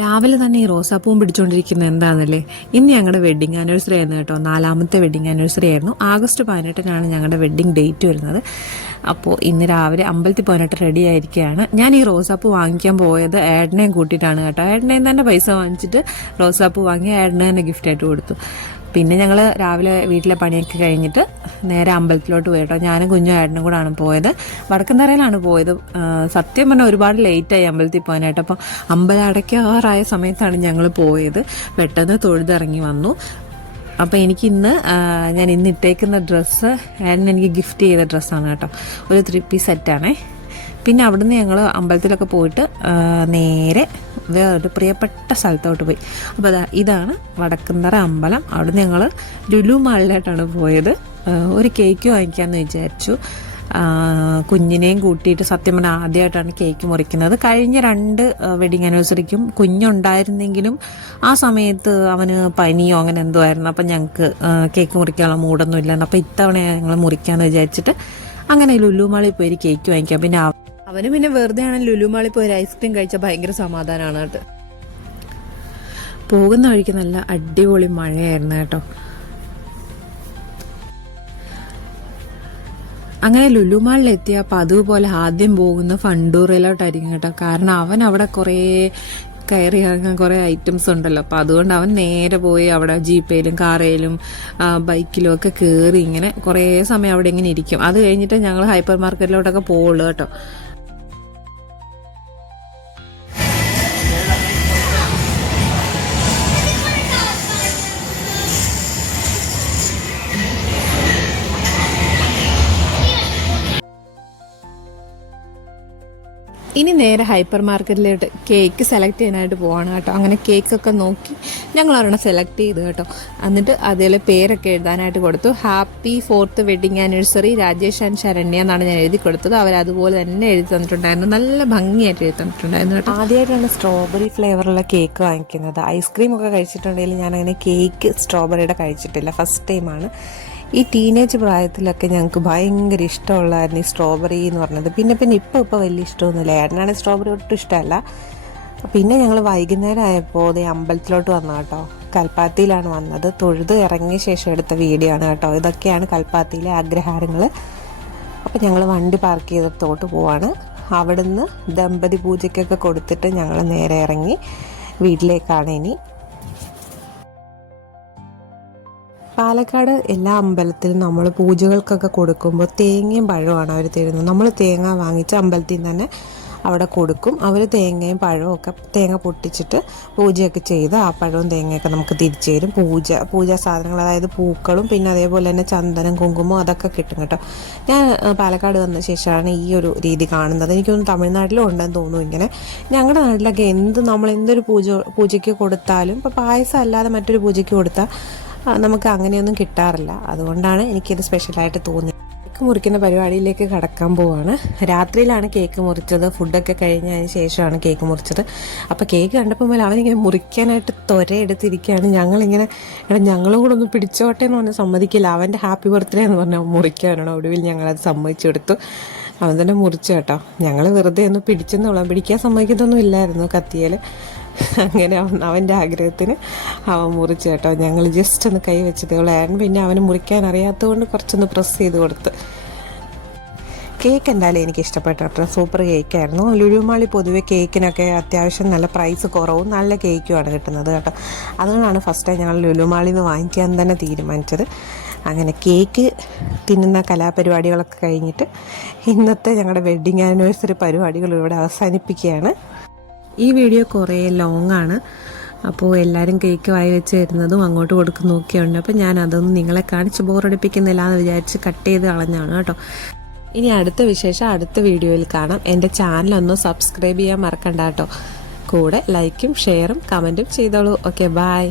രാവിലെ തന്നെ ഈ റോസാപ്പൂവും പിടിച്ചുകൊണ്ടിരിക്കുന്നത് എന്താണെന്നല്ലേ. ഇന്ന് ഞങ്ങളുടെ വെഡ്ഡിങ് ആനിവേഴ്സറി ആയിരുന്നു കേട്ടോ. 4ാമത്തെ വെഡ്ഡിങ് ആനിവേഴ്സറി ആയിരുന്നു. ആഗസ്റ്റ് 18-നാണ് ഞങ്ങളുടെ വെഡ്ഡിങ് ഡേറ്റ് വരുന്നത്. അപ്പോൾ ഇന്ന് രാവിലെ അമ്പലത്തിൽ പോകാനായിട്ട് റെഡി ആയിരിക്കുകയാണ്. ഞാൻ ഈ റോസാപ്പൂ വാങ്ങിക്കാൻ പോയത് ഏട്ടനെയും കൂട്ടിയിട്ടാണ് കേട്ടോ. ഏട്ടനെയും തന്നെ പൈസ വാങ്ങിച്ചിട്ട് റോസാപ്പൂ വാങ്ങി ഏട്ടനെ തന്നെ ഗിഫ്റ്റായിട്ട് കൊടുത്തു. പിന്നെ ഞങ്ങൾ രാവിലെ വീട്ടിലെ പണിയൊക്കെ കഴിഞ്ഞിട്ട് നേരെ അമ്പലത്തിലോട്ട് പോയി കേട്ടോ. ഞാനും കുഞ്ഞും ഏട്ടനും കൂടാണ് പോയത്. വടക്കന്തറയിലാണ് പോയത്. സത്യം പറഞ്ഞാൽ ഒരുപാട് ലേറ്റായി അമ്പലത്തിൽ പോകാനായിട്ട്. അപ്പം അമ്പലം അടയ്ക്കാറായ സമയത്താണ് ഞങ്ങൾ പോയത്. പെട്ടെന്ന് തൊഴുതിറങ്ങി വന്നു. അപ്പോൾ എനിക്കിന്ന് ഞാൻ ഇന്ന് ഇട്ടേക്കുന്ന ഡ്രസ്സ് ഏട്ടൻ എനിക്ക് ഗിഫ്റ്റ് ചെയ്ത ഡ്രസ്സാണ് കേട്ടോ. ഒരു 3 പീസ് സെറ്റാണേ. പിന്നെ അവിടുന്ന് ഞങ്ങൾ അമ്പലത്തിലൊക്കെ പോയിട്ട് നേരെ വേറൊരു പ്രിയപ്പെട്ട സ്ഥലത്തോട്ട് പോയി. അപ്പോൾ ഇതാണ് വടക്കുംതറ അമ്പലം. അവിടുന്ന് ഞങ്ങൾ ലുലു മാളിലായിട്ടാണ് പോയത്. ഒരു കേക്ക് വാങ്ങിക്കാമെന്ന് വിചാരിച്ചു. കുഞ്ഞിനെയും കൂട്ടിയിട്ട് സത്യം പറഞ്ഞാൽ ആദ്യമായിട്ടാണ് കേക്ക് മുറിക്കുന്നത്. കഴിഞ്ഞ 2 വെഡിങ് ആനിവേഴ്സറിക്കും കുഞ്ഞുണ്ടായിരുന്നെങ്കിലും ആ സമയത്ത് അവന് പനിയോ അങ്ങനെ എന്തോ ആയിരുന്നു. അപ്പം ഞങ്ങൾക്ക് കേക്ക് മുറിക്കാനുള്ള മൂടൊന്നും ഇല്ലായിരുന്നു. അപ്പോൾ ഇത്തവണ ഞങ്ങൾ മുറിക്കാമെന്ന് വിചാരിച്ചിട്ട് അങ്ങനെ ലുലു മാളിൽ പോയി ഒരു കേക്ക് വാങ്ങിക്കാം. പിന്നെ അവന് പിന്നെ വെറുതെ ആണ് ലുലു മാളിൽ പോയി ഒരു ഐസ്ക്രീം കഴിച്ചാൽ ഭയങ്കര സമാധാനമാണ് കേട്ടോ. പോകുന്ന വഴിക്ക് നല്ല അടിപൊളി മഴയായിരുന്നു കേട്ടോ. അങ്ങനെ ലുലു മാളിലെത്തിയപ്പോൾ അതുപോലെ ആദ്യം പോകുന്ന ഫണ്ടൂറയിലോട്ടായിരിക്കും കേട്ടോ. കാരണം അവൻ അവിടെ കുറേ കയറി ഇറങ്ങാൻ കുറേ ഐറ്റംസ് ഉണ്ടല്ലോ. അപ്പോൾ അതുകൊണ്ട് അവൻ നേരെ പോയി അവിടെ ജീപ്പയിലും കാറയിലും ബൈക്കിലും ഒക്കെ കയറി ഇങ്ങനെ കുറേ സമയം അവിടെ ഇങ്ങനെ ഇരിക്കും. അത് കഴിഞ്ഞിട്ട് ഞങ്ങൾ ഹൈപ്പർ മാർക്കറ്റിലോട്ടൊക്കെ പോകുള്ളൂ കേട്ടോ. ഇനി നേരെ ഹൈപ്പർ മാർക്കറ്റിലോട്ട് കേക്ക് സെലക്ട് ചെയ്യാനായിട്ട് പോവാണ് കേട്ടോ. അങ്ങനെ കേക്കൊക്കെ നോക്കി ഞങ്ങൾ ഒരെണ്ണം സെലക്ട് ചെയ്തു കേട്ടോ. എന്നിട്ട് അതിൽ പേരൊക്കെ എഴുതാനായിട്ട് കൊടുത്തു. Happy 4th wedding anniversary Rajesh and Saranya എന്നാണ് ഞാൻ എഴുതി കൊടുത്തത്. അവരതുപോലെ തന്നെ എഴുതി തന്നിട്ടുണ്ടായിരുന്നു. നല്ല ഭംഗിയായിട്ട് എഴുതി തന്നിട്ടുണ്ടായിരുന്നു കേട്ടോ. ആദ്യമായിട്ടാണ് സ്ട്രോബെറി ഫ്ലേവറുള്ള കേക്ക് വാങ്ങിക്കുന്നത്. ഐസ്ക്രീം ഒക്കെ കഴിച്ചിട്ടുണ്ടെങ്കിൽ ഞാൻ അങ്ങനെ കേക്ക് സ്ട്രോബെറിയുടെ കഴിച്ചിട്ടില്ല. ഫസ്റ്റ് ടൈമാണ്. ഈ ടീനേജ് പ്രായത്തിലൊക്കെ ഞങ്ങൾക്ക് ഭയങ്കര ഇഷ്ടമുള്ളായിരുന്നു ഈ സ്ട്രോബെറി എന്ന് പറഞ്ഞത്. പിന്നെ ഇപ്പോൾ വലിയ ഇഷ്ടമൊന്നുമില്ല. ഏട്ടനാണ് സ്ട്രോബെറി ഒട്ടും ഇഷ്ടമല്ല. പിന്നെ ഞങ്ങൾ വൈകുന്നേരം ആയപ്പോൾ അമ്പലത്തിലോട്ട് വന്നു കേട്ടോ. കൽപ്പാത്തിയിലാണ് വന്നത്. തൊഴുത് ഇറങ്ങിയ ശേഷം എടുത്ത വീഡിയോ ആണ് കേട്ടോ. ഇതൊക്കെയാണ് കൽപ്പാത്തിയിലെ അഗ്രഹാരങ്ങൾ. അപ്പോൾ ഞങ്ങൾ വണ്ടി പാർക്ക് ചെയ്തിടത്തോട്ട് പോവാണ്. അവിടുന്ന് ദമ്പതി പൂജയ്ക്കൊക്കെ കൊടുത്തിട്ട് ഞങ്ങൾ നേരെ ഇറങ്ങി വീട്ടിലേക്കാണ് ഇനി. പാലക്കാട് എല്ലാ അമ്പലത്തിലും നമ്മൾ പൂജകൾക്കൊക്കെ കൊടുക്കുമ്പോൾ തേങ്ങയും പഴവുമാണ് അവർ തരുന്നത്. നമ്മൾ തേങ്ങ വാങ്ങിച്ച് അമ്പലത്തിൽ തന്നെ അവിടെ കൊടുക്കും. അവർ തേങ്ങയും പഴവും ഒക്കെ തേങ്ങ പൊട്ടിച്ചിട്ട് പൂജയൊക്കെ ചെയ്ത് ആ പഴവും തേങ്ങയൊക്കെ നമുക്ക് തിരിച്ചു തരും. പൂജാ സാധനങ്ങൾ, അതായത് പൂക്കളും പിന്നെ അതേപോലെ തന്നെ ചന്ദനം, കുങ്കുമം അതൊക്കെ കിട്ടും കേട്ടോ. ഞാൻ പാലക്കാട് വന്ന ശേഷമാണ് ഈ ഒരു രീതി കാണുന്നത്. എനിക്കൊന്നും തമിഴ്നാട്ടിലും ഉണ്ടെന്ന് തോന്നുന്നു ഇങ്ങനെ. ഞങ്ങളുടെ നാട്ടിലൊക്കെ നമ്മൾ എന്തൊരു പൂജയ്ക്ക് കൊടുത്താലും ഇപ്പോൾ പായസം അല്ലാതെ മറ്റൊരു പൂജയ്ക്ക് കൊടുത്താൽ നമുക്ക് അങ്ങനെയൊന്നും കിട്ടാറില്ല. അതുകൊണ്ടാണ് എനിക്കിത് സ്പെഷ്യലായിട്ട് തോന്നിയത്. കേക്ക് മുറിക്കുന്ന പരിപാടിയിലേക്ക് കടക്കാൻ പോവാണ്. രാത്രിയിലാണ് കേക്ക് മുറിച്ചത്. ഫുഡൊക്കെ കഴിഞ്ഞതിന് ശേഷമാണ് കേക്ക് മുറിച്ചത്. അപ്പോൾ കേക്ക് കണ്ടപ്പോൾ അവനിങ്ങനെ മുറിക്കാനായിട്ട് ത്വരയെടുത്തിരിക്കുകയാണ്. ഞങ്ങളും കൂടെ ഒന്ന് പിടിച്ചോട്ടെ എന്ന് പറഞ്ഞാൽ സമ്മതിക്കില്ല. അവൻ്റെ ഹാപ്പി ബർത്ത്ഡേ എന്ന് പറഞ്ഞാൽ മുറിക്കാനാണ്. ഒടുവിൽ ഞങ്ങളത് സമ്മതിച്ചു കൊടുത്തു. അവൻ തന്നെ മുറിച്ചു കേട്ടോ. ഞങ്ങൾ വെറുതെ ഒന്ന് പിടിച്ചെന്നോളാം. പിടിക്കാൻ സമ്മതിക്കത്തൊന്നും ഇല്ലായിരുന്നു കത്തിയേൽ. അങ്ങനെ അവൻ്റെ ആഗ്രഹത്തിന് അവൻ മുറിച്ചു കേട്ടോ. ഞങ്ങൾ ജസ്റ്റ് ഒന്ന് കൈ വെച്ചതേ ഉള്ളൂ. പിന്നെ അവന് മുറിക്കാൻ അറിയാത്തതുകൊണ്ട് കുറച്ചൊന്ന് പ്രസ് ചെയ്ത് കൊടുത്ത്. കേക്ക് എന്തായാലും എനിക്ക് ഇഷ്ടപ്പെട്ടു കേട്ടോ. സൂപ്പർ കേക്കായിരുന്നു. ലുലു മാളിൽ പൊതുവെ കേക്കിനൊക്കെ അത്യാവശ്യം നല്ല പ്രൈസ് കുറവും നല്ല കേക്കുമാണ് കിട്ടുന്നത് കേട്ടോ. അതുകൊണ്ടാണ് ഫസ്റ്റ് ടൈം ഞങ്ങൾ ലുലു മാളിൽ നിന്ന് വാങ്ങിക്കാൻ തന്നെ തീരുമാനിച്ചത്. അങ്ങനെ കേക്ക് തിന്നുന്ന കലാപരിപാടികളൊക്കെ കഴിഞ്ഞിട്ട് ഇന്നത്തെ ഞങ്ങളുടെ വെഡ്ഡിങ് ആനിവേഴ്സറി പരിപാടികൾ ഇവിടെ അവസാനിപ്പിക്കുകയാണ്. ഈ വീഡിയോ കുറേ ലോങ് ആണ്. അപ്പോൾ എല്ലാവരും കേക്ക് വായി വെച്ച് തരുന്നതും അങ്ങോട്ട് കൊടുക്കുന്നതൊക്കെ ഉണ്ട്. അപ്പോൾ ഞാൻ അതൊന്നും നിങ്ങളെ കാണിച്ച് ബോറടിപ്പിക്കുന്നില്ല എന്ന് വിചാരിച്ച് കട്ട് ചെയ്ത് കളഞ്ഞാണ് കേട്ടോ. ഇനി അടുത്ത വിശേഷം അടുത്ത വീഡിയോയിൽ കാണാം. എൻ്റെ ചാനലൊന്ന് സബ്സ്ക്രൈബ് ചെയ്യാൻ മറക്കണ്ട കേട്ടോ. കൂടെ ലൈക്കും ഷെയറും കമൻറ്റും ചെയ്തോളൂ. Okay, by.